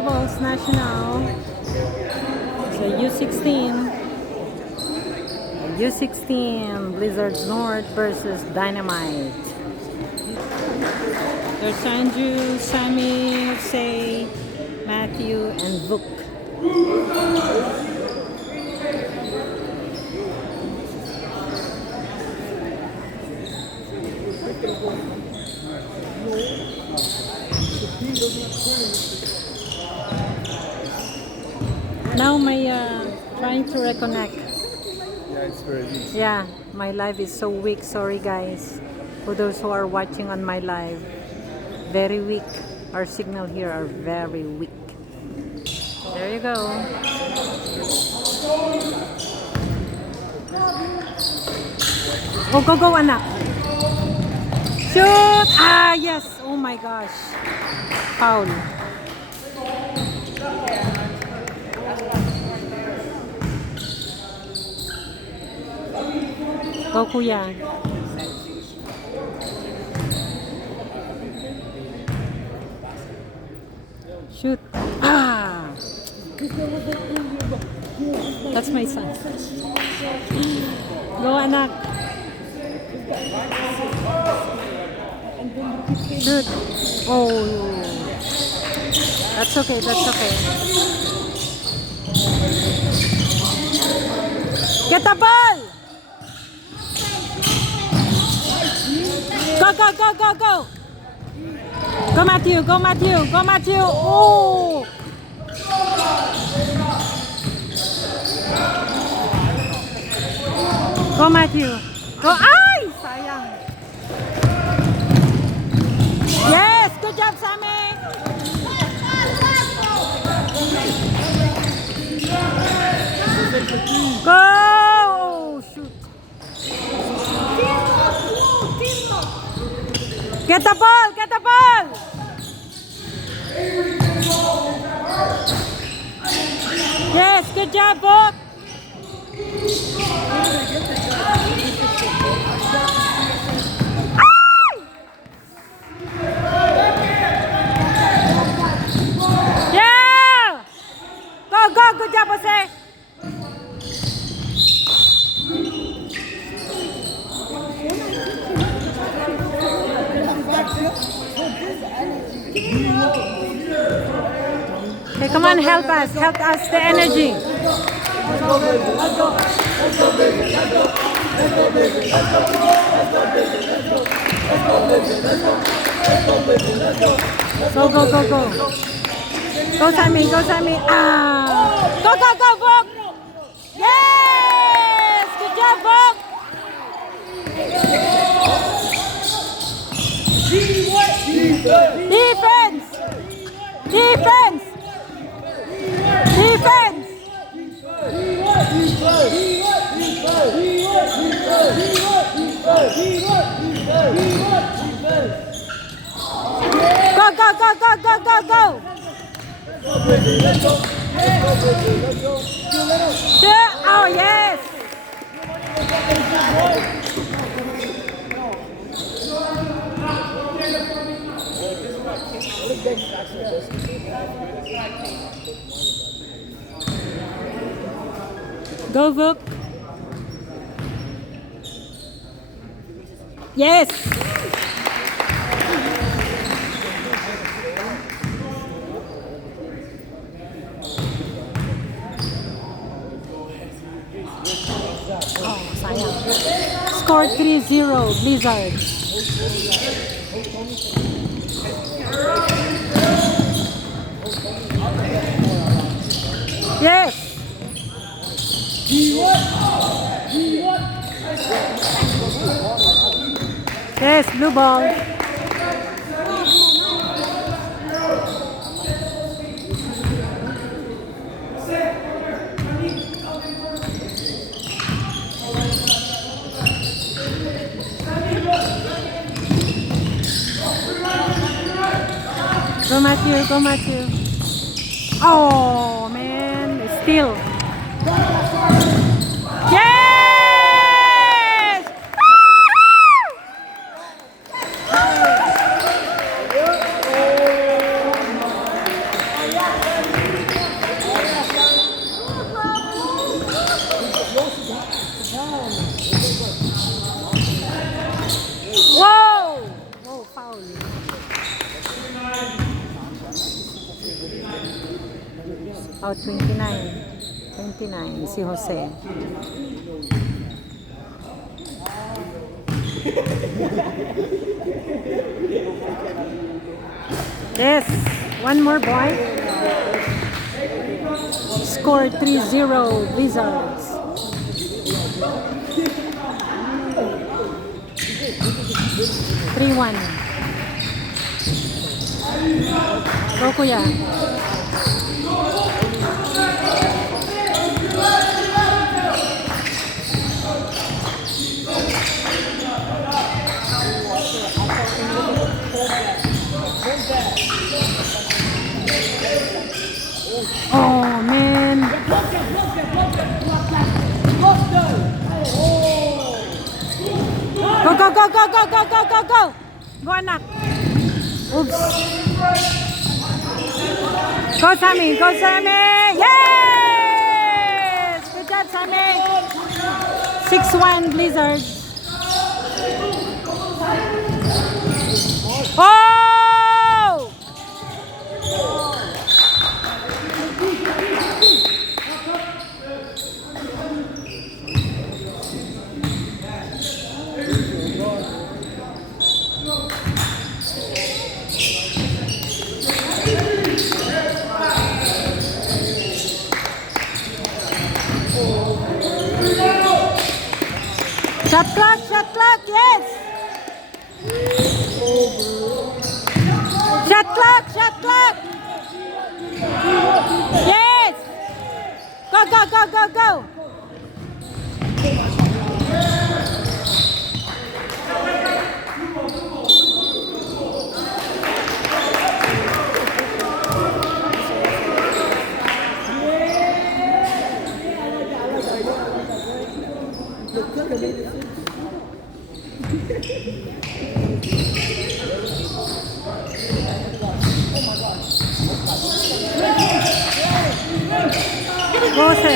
BBALLS National. So U16. U16 Blizzards North versus Dynamite. There's Andrew, Sammy, Jose, Matthew, and Vuk. Now my trying to reconnect. Yeah, it's very easy. Yeah, my live is so weak. Sorry guys, for those who are watching on my live. Very weak. Our signal here are very weak. There you go. Oh, go, anak. Shoot! Ah, yes. Oh my gosh. Foul. Go, kuya. Shoot. Ah! That's my son. Go, anak. Shoot. Oh. That's okay, that's okay. Get the ball! Go! Go, Matthew, go, Matthew. Oh! Go, Matthew. Go. Ay! Sayang. Yes! Good job, Sammy! Go! Oh, shoot. Get the ball! Yes, good job, Bob! Yeah! Go! Good job, Jose! Okay, come on, help us the energy. Go. Go, Sammy. Ah. Go, Vok. Yes! Good job, Vok. Defense! Go! Oh, yes! Go, Vuk. Yes! Oh, sayang. Scored 3-0, Blizzards. Yes! Yes, blue ball. Go, Matthew. Oh, man. Still. Yes! Oh, 29. 29, si Jose. Yes, one more boy. Score 3-0 Wizards. Three one. Go kuya. Oh man. Go go go go go go go go go. Go anak. Oops. Go Sammy, go Sammy. Yes! Good job Sammy. 6-1 Blizzards. Oh! Shot clock, yes! Shot clock! Yes! Go, go, go, go, go! Jose!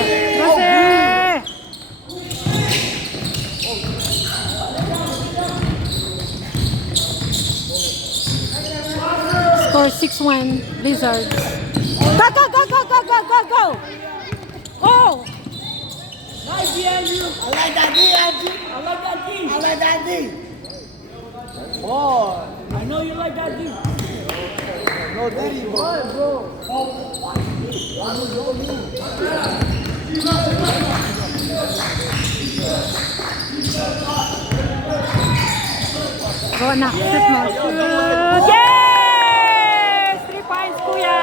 Score 6-1 Blizzards. Go, go, go, go, go, go, go, go! Oh! Nice, Andrew. I like that D, Andrew. I like that D. Boy, I know you like that D. No Diddy, boy, bro. Go anak, shoot mo. Shoot! Yes! 3 points, kuya.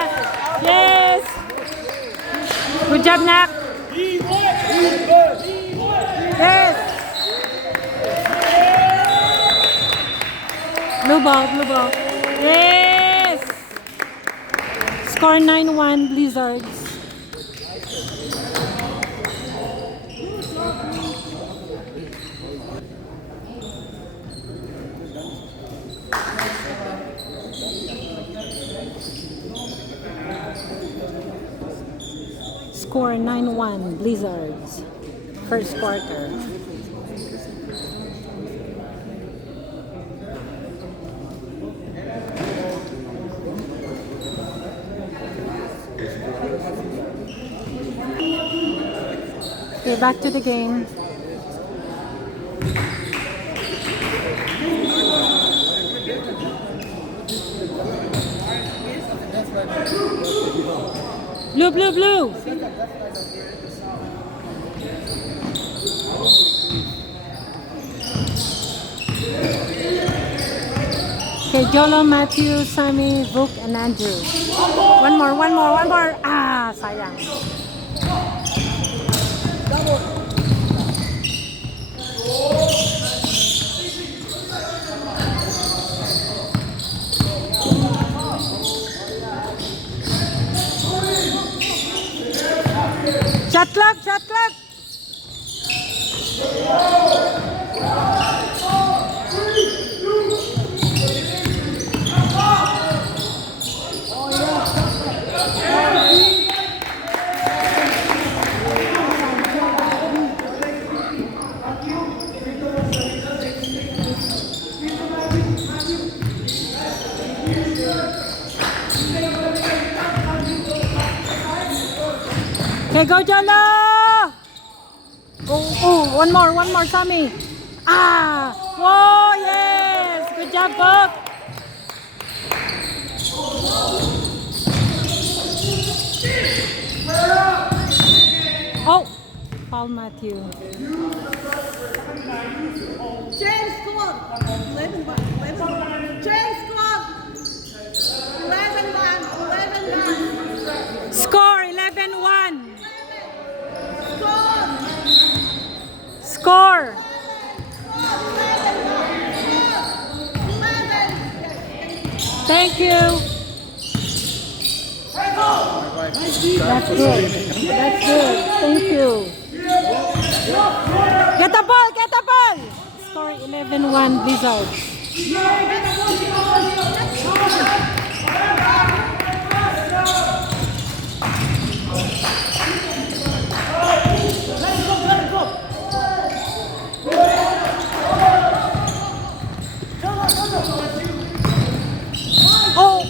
Yes! Good job, nak. Yes! Blue ball. Yes! Score 9-1 Blizzards. Score 9-1 Blizzards. First quarter. Okay, back to the game. Blue. Okay, Jolo, Matthew, Sammy, Vuk, and Andrew. One more. Ah, sayang. Shot clock. Okay, go Jolo! Oh, one more, Sammy. Ah! Whoa, yes! Good job, Bob! Oh! Paul Matthew. James scored. 11-1. James scored. 11-1. Score 11-1. Scored. Score! Thank you. That's good. That's good. Thank you. Get the ball. Get the ball. Score 11-1 Blizzards. Oh.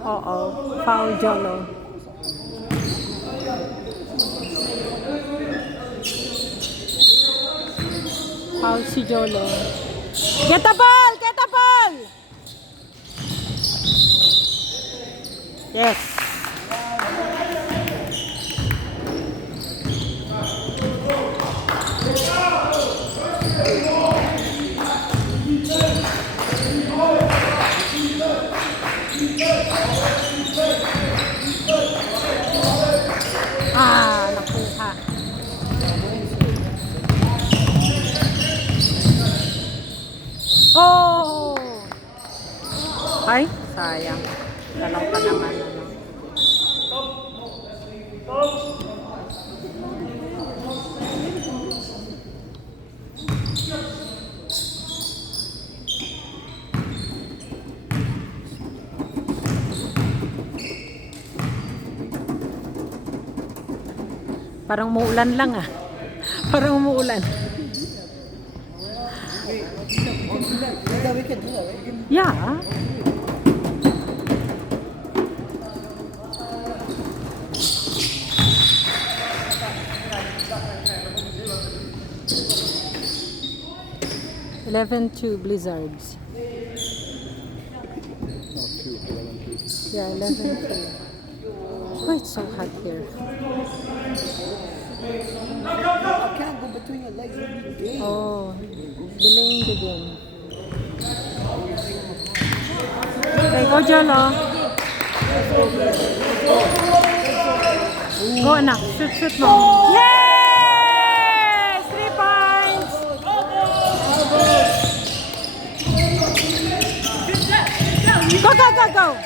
Uh-oh. Foul Jolo. Foul si Jolo. Get the ball! Get the ball! Yes. Ah, nakuha. Oh! Ay, sayang. Dalaw pa naman. Ano. Parang umuulan lang ah. Parang umuulan. Yeah. (11-2) Blizzards. No, 2, 11, 2. Yeah, 11-2. Why it's so hot here? I can't go between your legs every game. Oh, delaying the game. Okay, go Jolo. Go anak, shoot mo. Yes! 3 points! Go, go, go, go!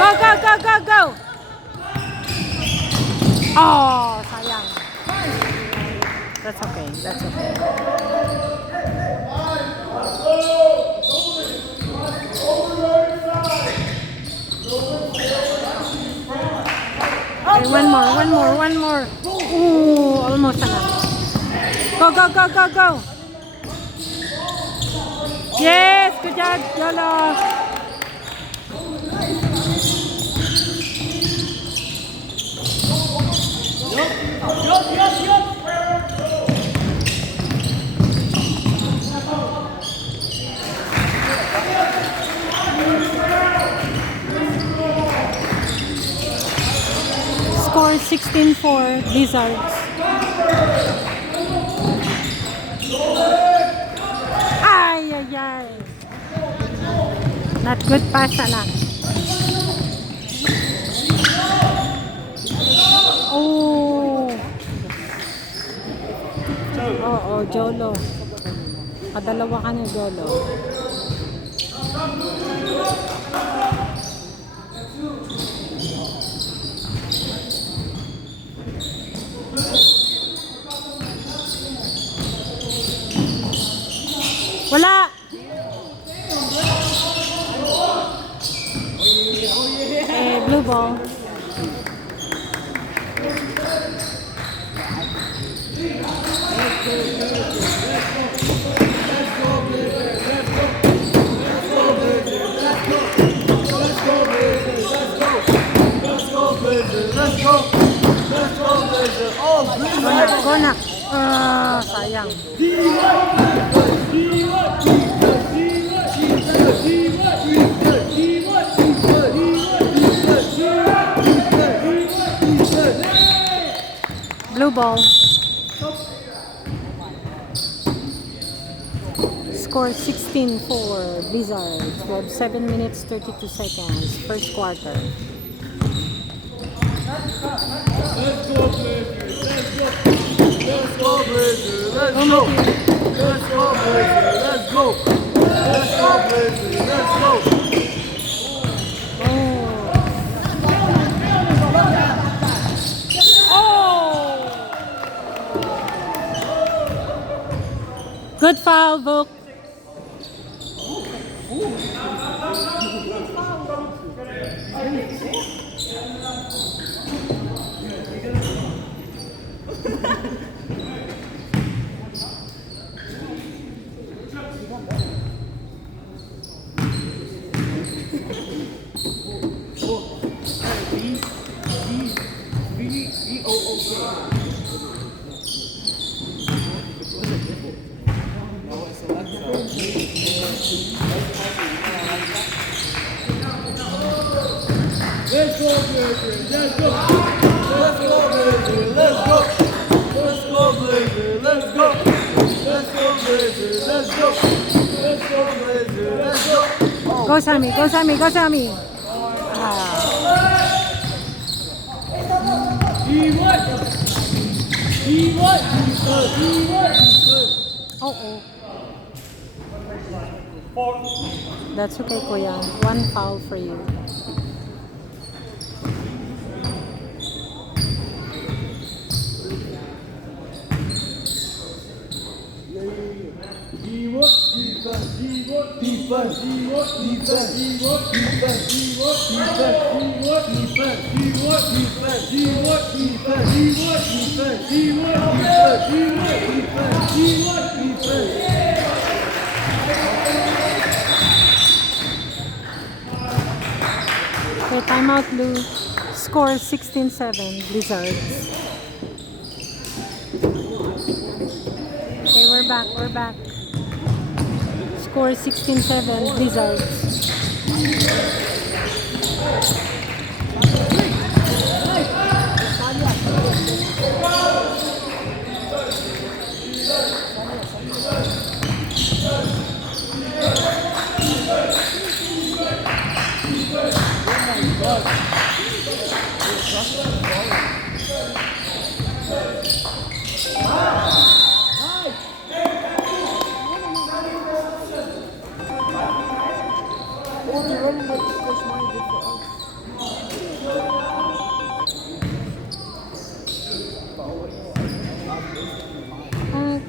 Go, go, go, go, go! Oh, sayang. That's okay, that's okay. Okay, one more. Ooh, almost enough. Go, go, go, go, go. Yes, good job, Jolo. Score 16-4 Blizzards. Ay, ay, ay. Not good pass, anak. Oh. Oo, Jolo. Kadalawa ka ni Jolo. Wala. Blue ball. Go na. Sayang. Blue ball. Score 16 for Blizzards. We have 7 minutes 32 seconds. First quarter. Let's go, Blazers. Let's go. Let's go, Blazers. Let's go. Let's go, Blazers. Let's go. Let's go, Blazers. Let's go. Good foul, Vuk. Let's go, Blazers. Let's go. Let's go, Blazers. Let's go. Let's go, Blazers. Let's go. Let's go, Blazers. Let's go. Let's go, Blazers. Let's go. Go, Sammy. Go, Sammy. Go, Sammy. Oh. That's okay, Kuya. One foul for you. Okay, timeout, Blue. Score 16-7, Blizzards. Okay, we're back. Score 16-7, Blizzards.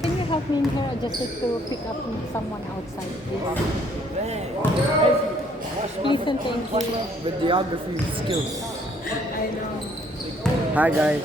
Can you help me in here? I just need to pick up someone outside, please. Please and thank you. Videography skills. I know. Hi guys.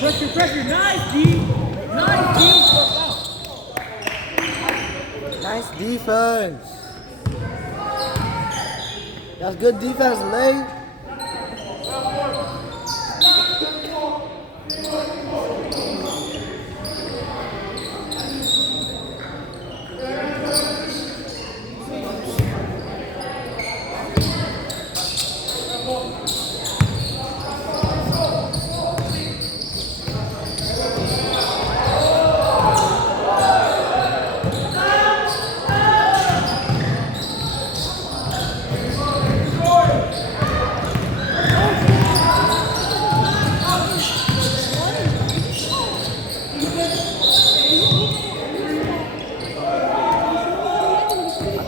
Pressure, pressure. Nice, D. Nice, D. Nice defense. That's good defense, Lane.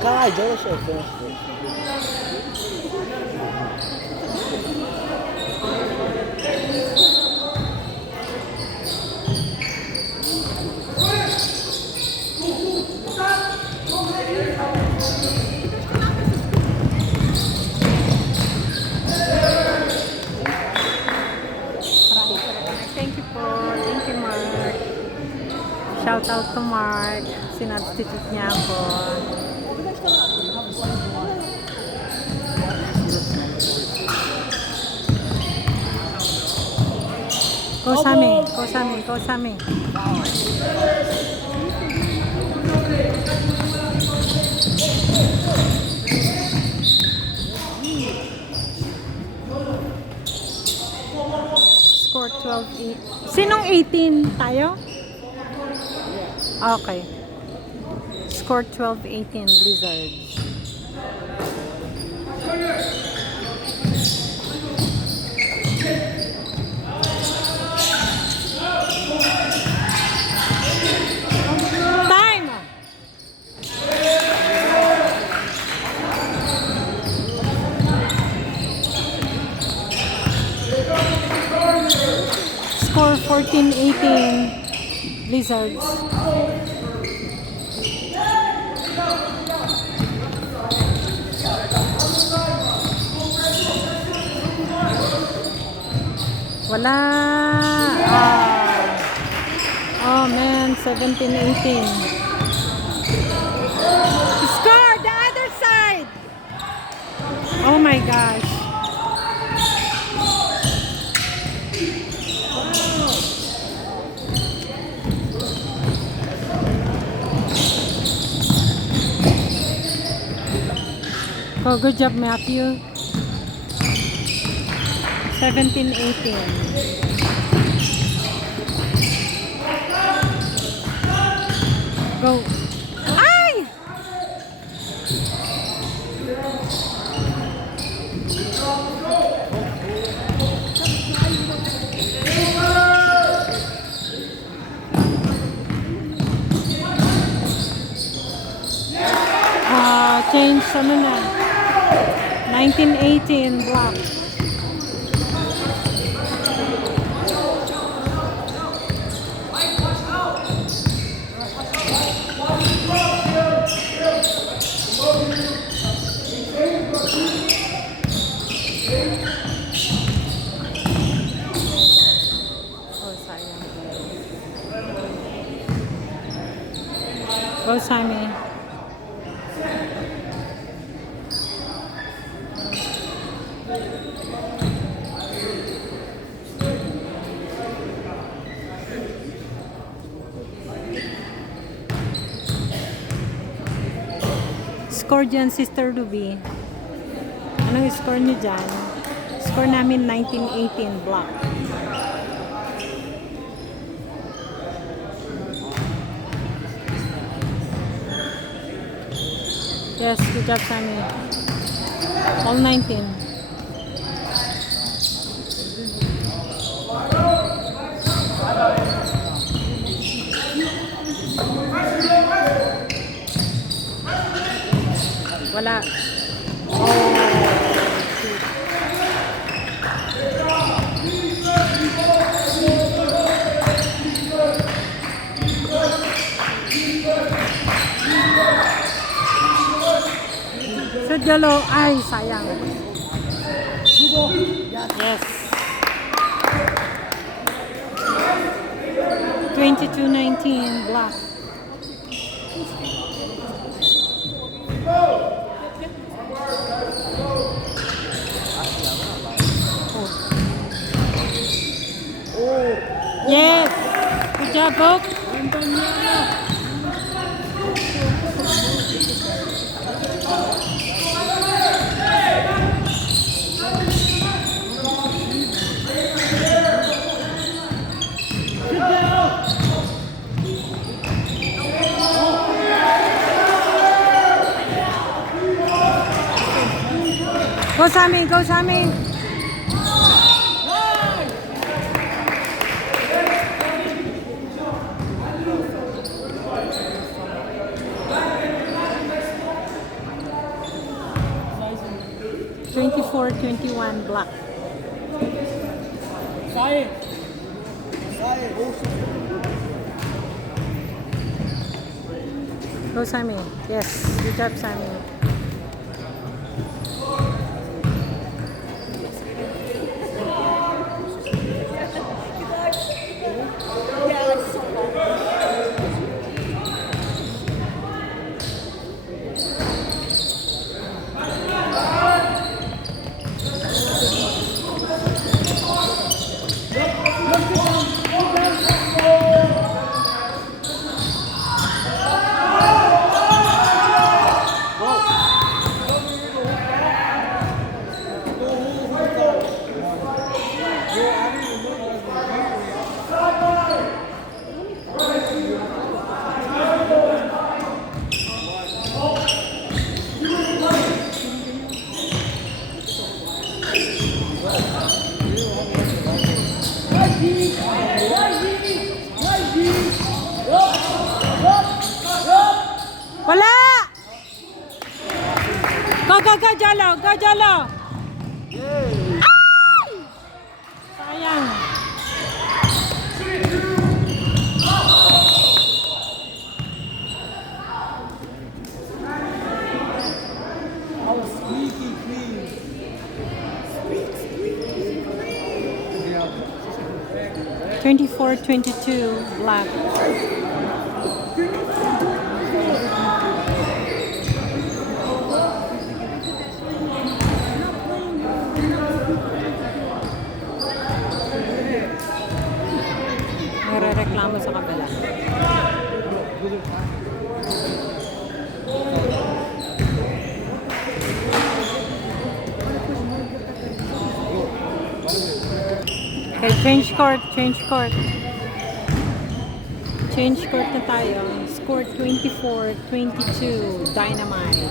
Caralho, deixa eu ver. Thank you po. Thank you, Mark. Shout out to Mark. Sinabstitute niya ako. Kosami, Kosami, Kosami. Score 12-8. Sinong 18? Tayo? Okay. Score 12-18, Blizzards. Time! Score 14-18, Blizzards. Wala. Oh man, 17-18. Score the other side. Oh my gosh. Oh, good job, Matthew. 17-18. Go. Ay! Change ano na. 19-18 block. Go, Simon. Score dyan, Sister Ruby. Anong score niyo dyan? Score namin 19-18 block. Yes, good job, Sammy. All 19. Wala. Red yellow. Ay, sayang. Yes. 22-19, black. Yes. Good job, Book. Go, Sammy. Go, Sammy. Twenty-four, 21, black. Go, Sammy. Yes. Good job, Sammy. Wala! Go, Jalo! Go, Jalo! Ay! Sayang. How squeaky clean. 24-22, black. Nagre-reklamo sa kabila. Okay, change court. Change court na tayo. Score 24-22, Dynamite.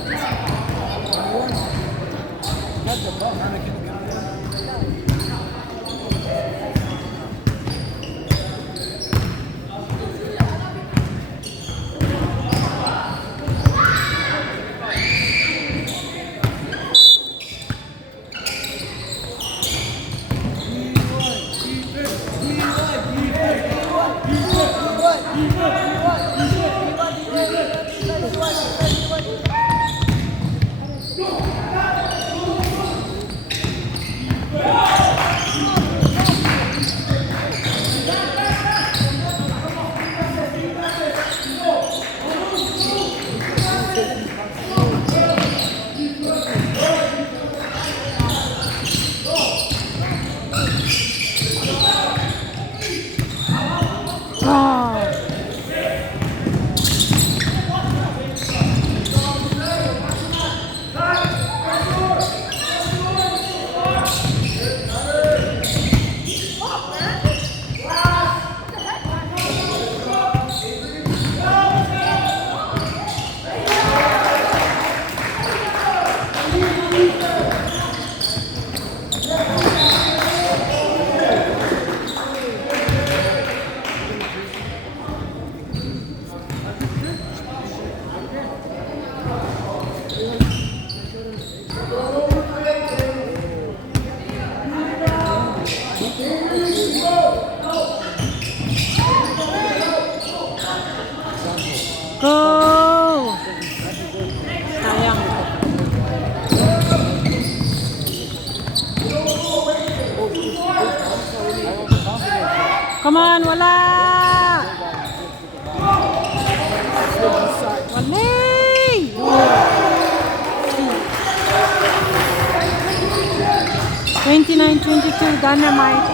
29-22, Dynamite.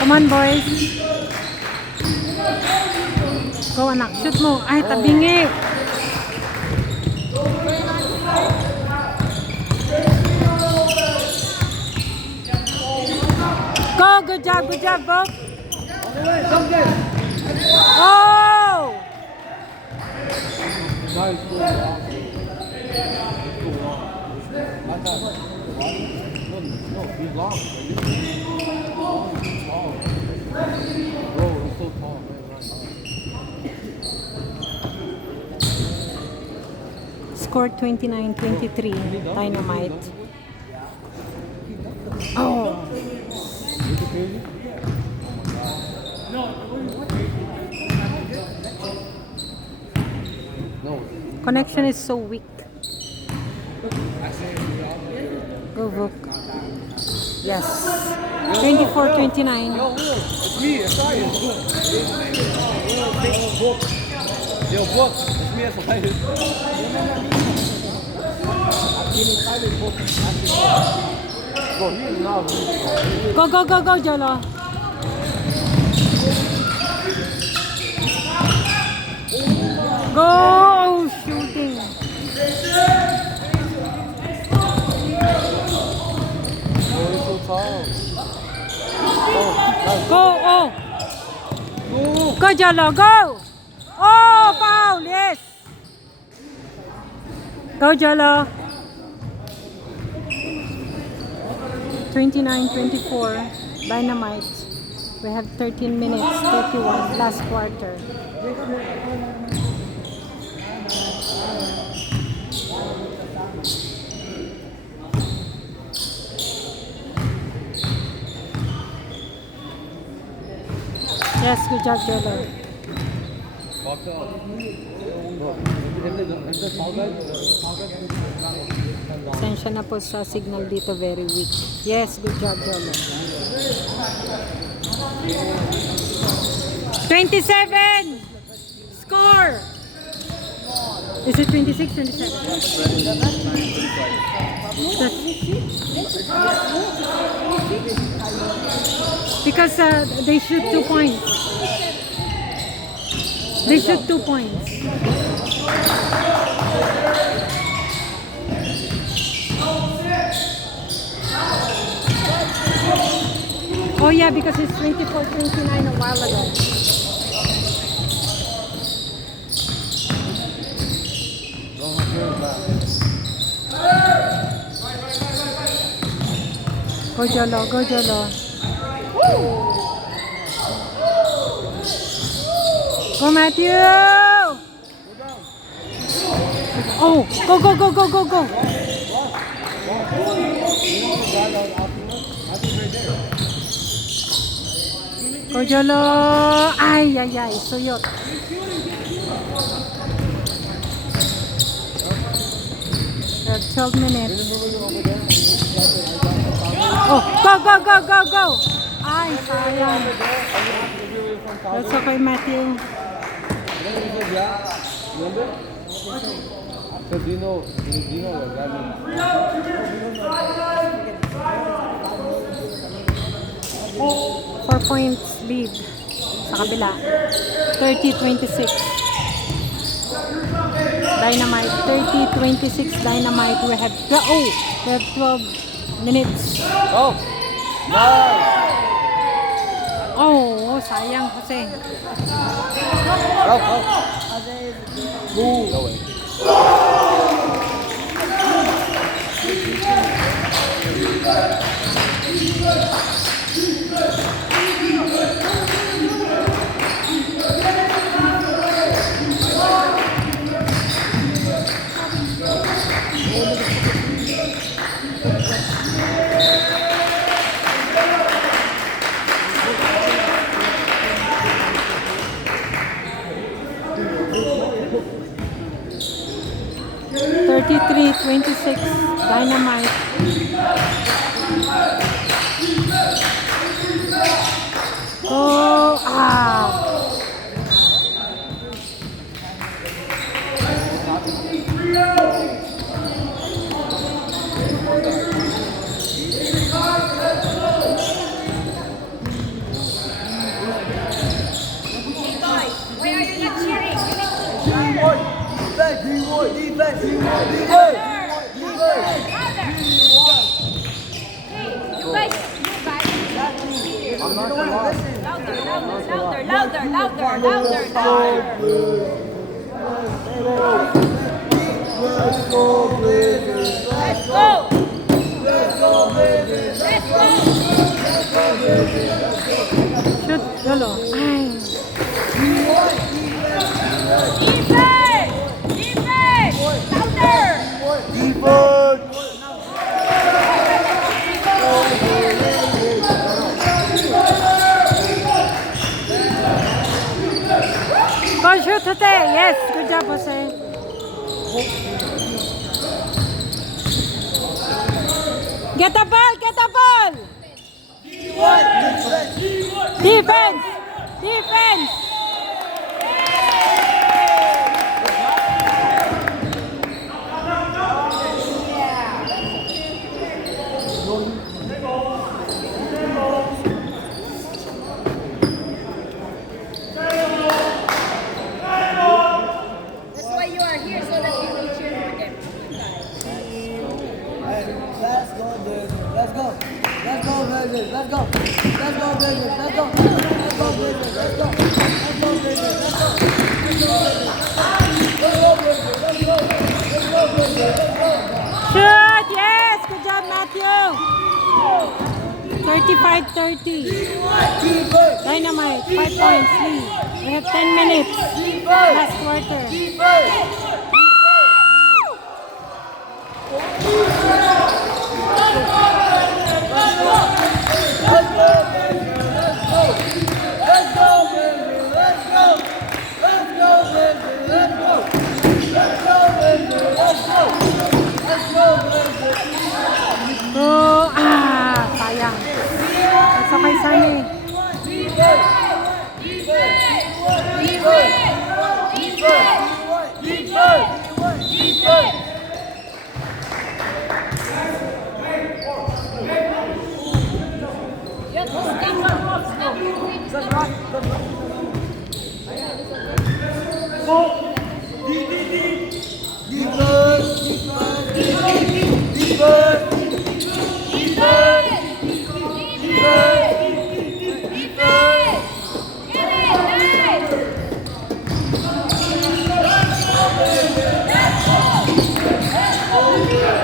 Come on, boys. Go, anak. Shoot mo. Ay, tabingi. Go, good job, bro. Oh! No, he's long. Bro, he's so tall. Score 29-23, Dynamite. Oh! No. Connection is so weak. Go, Vuk. Yes. 24-29. Yo, Will, it's me, Asayas. Yo, Book, it's me, Asayas. Bro, he is not really. Go, Jolo. Go! Shooting. Oh, he's so tall. Go, oh! Go, Jolo, go! Oh, foul, yes! Go, Jolo. 29-24, Dynamite. We have 13 minutes, 31, last quarter. Yes, good job, Jolo. Fucked up. Pasensya na po sa signal dito, very weak. Yes, good job, Jolo. 27! Score! Is it 26, 27? Because they shoot 2 points. They shoot 2 points. Oh yeah, because it's 24-29 a while ago. Go Jolo, go Jolo. Go Matthew! Oh, go. Go Jolo! Ay, suyot. We have 12 minutes. Oh, go! Ay, sayang. That's okay, Matthew. Remember? So do you know what that means? 4 points lead sa kabila. 30-26. Dynamite. 30-26 Dynamite. We have 12 minutes. Oh! Nice! Oh, sayang kasi. Go! No way. $33-26 Dynamite. Oh, Why are you not cheering? Defense, defense, defense, defense. You guys, I'm not gonna listen. louder. Let's go, Blazers. Let's go. Let's go, Blazers. Let's go. Shoot, Lolo. Ay. Defense. Louder. Defense. Go shoot, Jose. Yes, good job, Jose. Get the ball, get the ball. Defense, defense. That's why you are here, so that you will cheer for them. Let's go, Blazers. Let's go. Let's go, Blazers. Let's go. Let's go, Blazers. Let's go. Let's go, Blazers. Let's go. Let's go, Blazers. Let's go. Let's go, Blazers. Let's go. Let's go, Blazers. Let's go. Shoot, yes, good job, Matthew. 35-30. Defense. Dynamite, 5 points lead. We have 10 minutes. Last quarter. Defense. Oh, sayang. It's okay, Sunny.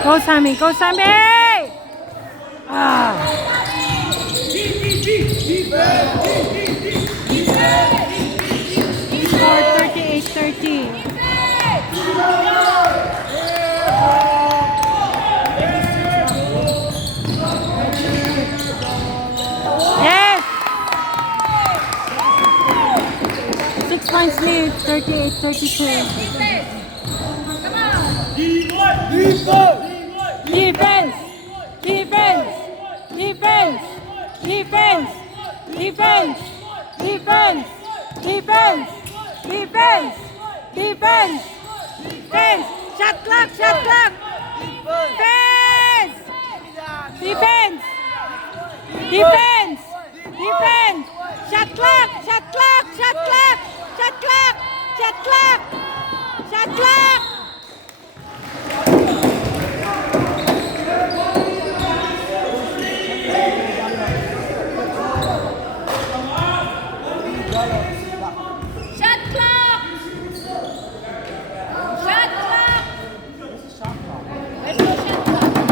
Go, Sammy. Go, Sammy. Ah. Score 38-30. Yes. 6 points lead. 38-32. Defense! Defense! Defense! Defense! Defense! Defense! Defense! Defense! Defense! Defense! Shot clock! Shot clock! Defense! Defense! Defense! Defense! Shot clock! Shot clock! Shot clock! Shot clock! Shot clock! Shot clock! Shot clock! Shot clock! Where's the shot clock? No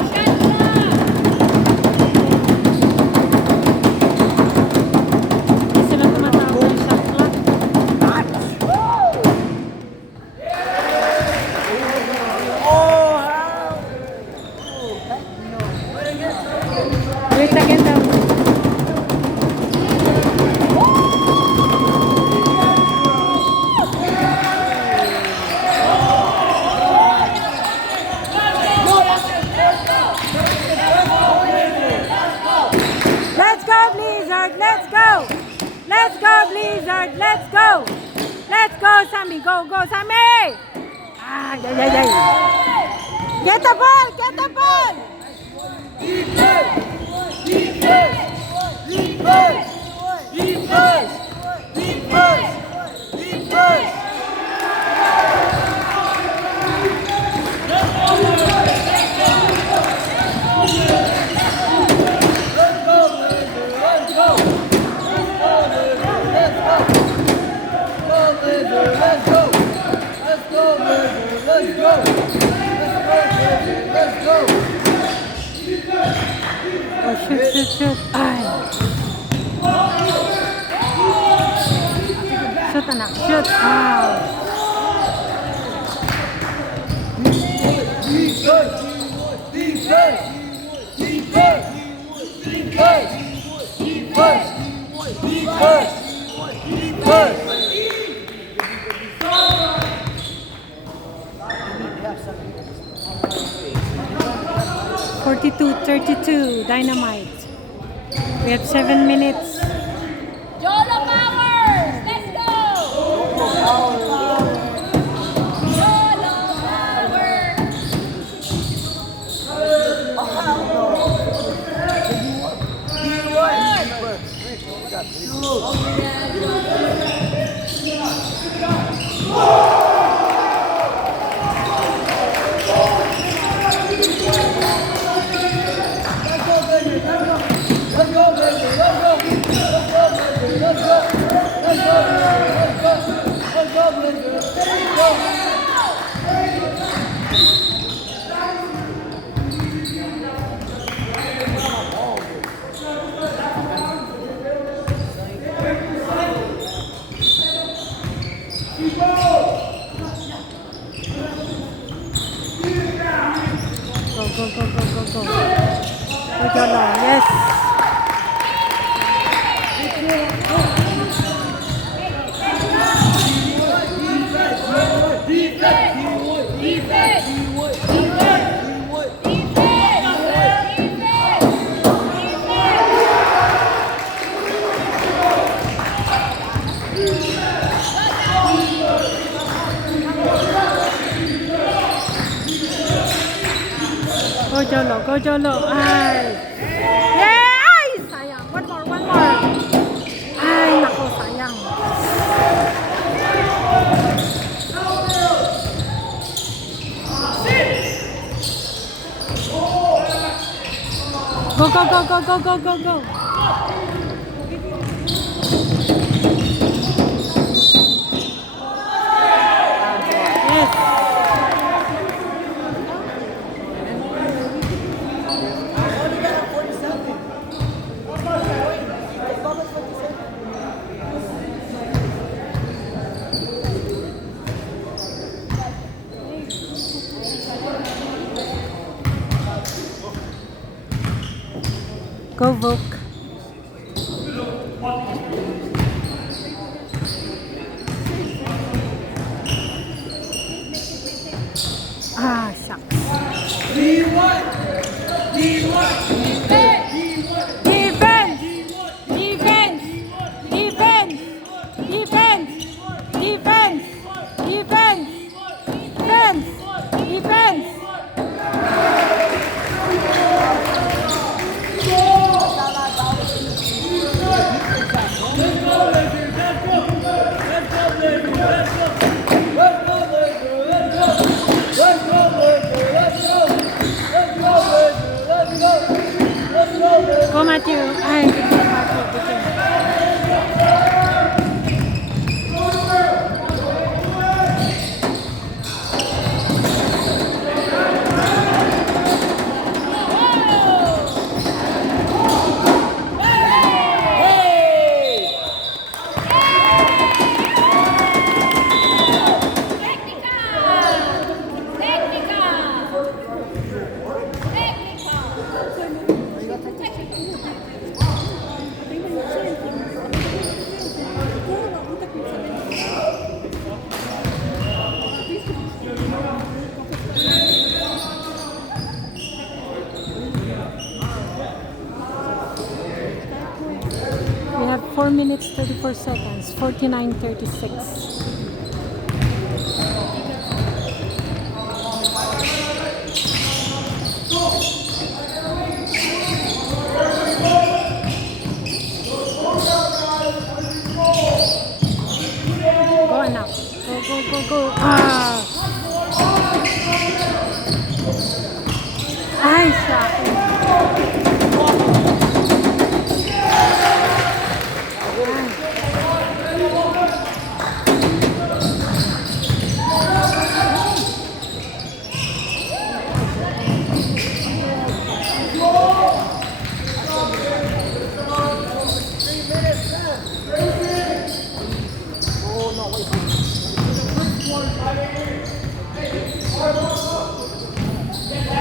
shot clock! Hindi sila tumatawag ng shot clock. Wait again daw. Let's go, Blizzard! Let's go! Let's go, Blizzard! Let's go! Let's go, Sammy! Go, go, Sammy! Ah, yay, yay, yay! Get the ball! Get the ball! Defense! Defense! Defense! Defense! Defense! Defense! Oh, shoot. Ay. Shoot, anak. Shoot. Wow. Defense! Defense! Defense! Defense! Defense! Defense! Defense! 42-32, Dynamite. We have 7 minutes. Jolo Powers! Let's go! Jolo Let's go, baby! Let's go! Let's go, baby! Let's go! Let's go, baby! Let's go! Let's go, baby! Let's go! Go. Go, Jolo. Yes. Go, Jolo. Ay. Yeah! Ay, sayang. One more. Ay, nako, sayang. Go. Yes. Go, Vogue. Ah, shucks. D1! Defense. Go, Matthew. Ay, good game, Matthew. Good game. We have 4 minutes 34 seconds, 49:36. Ay, sa akin.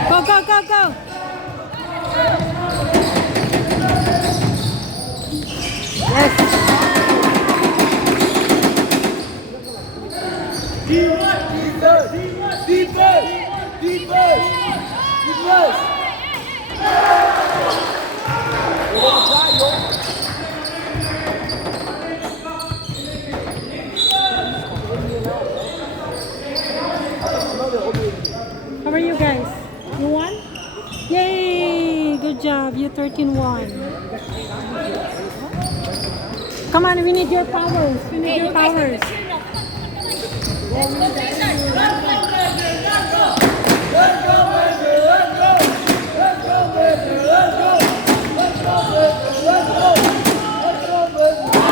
Go, go, go, go! Yes! How are you guys? You won? Yay! Good job. U13 won. Come on, we need your powers. We need your powers.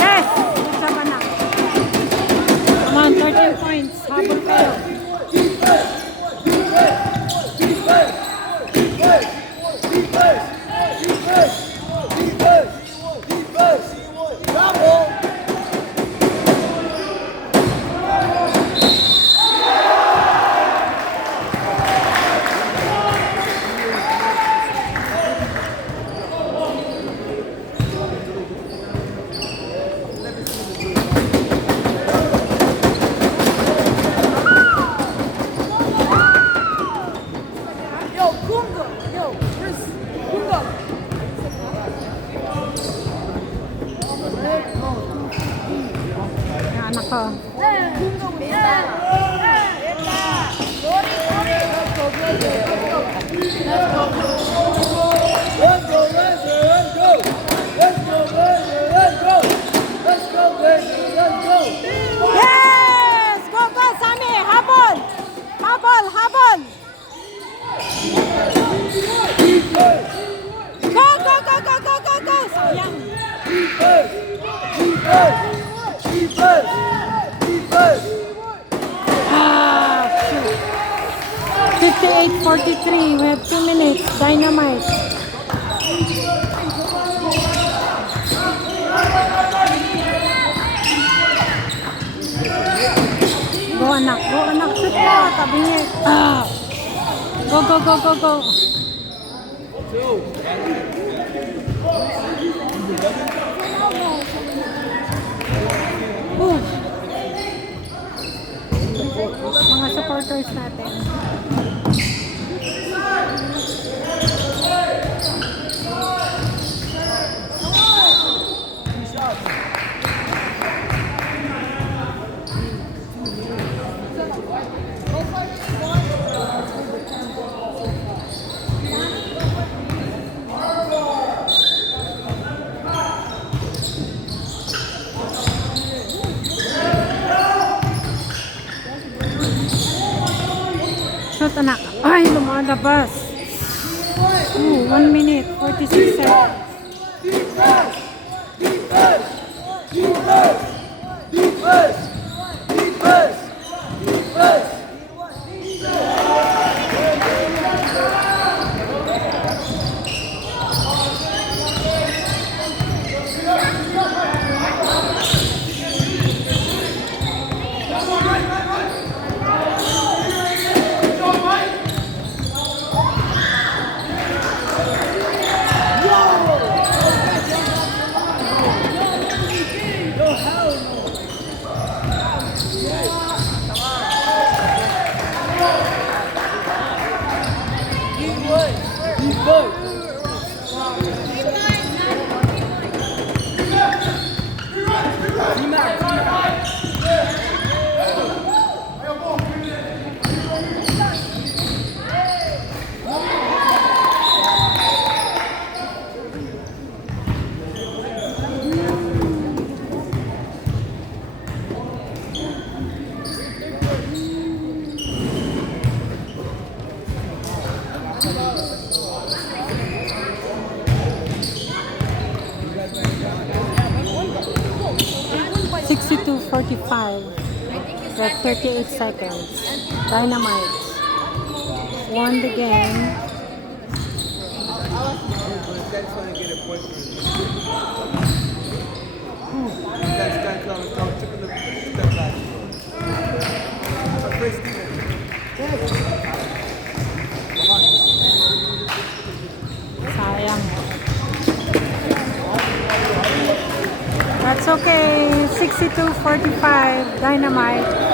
Yes! Good job, anak. Come on, 13 points. Habol kayo. Anak ko. Yes! Go, go, Sammy! Habol! Habol, habol! Go, go, go, go, go, go, go! Sayang! Ah, shoot. 58-43. We have 2 minutes. Dynamite. Go, anak. Go, anak. Shoot mo. Tabi niya. Ah. Go, go, go, go, go. Mga supporters natin. Shot, anak. Ay, lumalabas. 1 minute, 46 seconds. 45. We have 38 seconds. Dynamite won the game. That's trying to get a boyfriend. That's coming. Took a little step back. Sayang. That's okay. 62-45. Dynamite.